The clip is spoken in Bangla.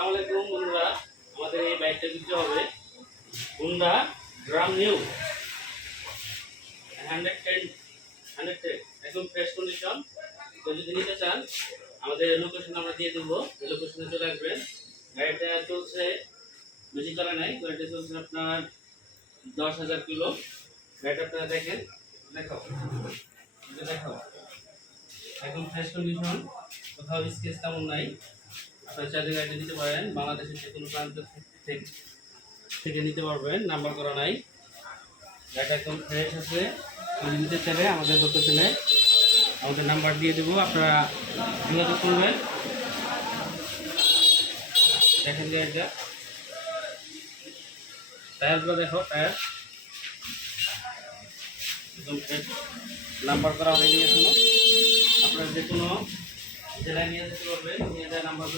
আসসালামু আলাইকুম বন্ধুরা, আমাদের এই বাইকটা দিতে হবে হুন্ডা ড্রাম নিউ 110 একদম ফ্রেশ কন্ডিশন। তো যদি নিতে চান আমাদের লোকেশন আমরা দিয়ে দেবো, লোকেশনে চলে আসবেন। গাড়িটা চলছে বেশি চলে নাই, গাড়িটা চলছে আপনার 10,000 কিলো। গাড়িটা আপনারা দেখেন, দেখাও দেখাও একদম ফ্রেশ কন্ডিশন, কোথাও স্কেচ তেমন নাই। আপনার চার্জে গাড়িটা নিতে পারেন, বাংলাদেশের যে কোনো প্রান্ত থেকে নিতে পারবেন, নাম্বার করা নাই। গাড়িটা একদম ফ্রেশ আছে। যদি নিতে চাইলে আমাদের লোকেশনে আমাদের নাম্বার দিয়ে দেবো, আপনারা যোগাযোগ করবেন। দেখেন গাড়িটা টায়ারগুলো দেখো, টায়ার একদম ফ্রেশ, নাম্বার করা হয়নি এখনো। আপনারা যে কোনো জেলায় নিয়ে যেতে পারবেন, নিয়ে যায় নাম্বার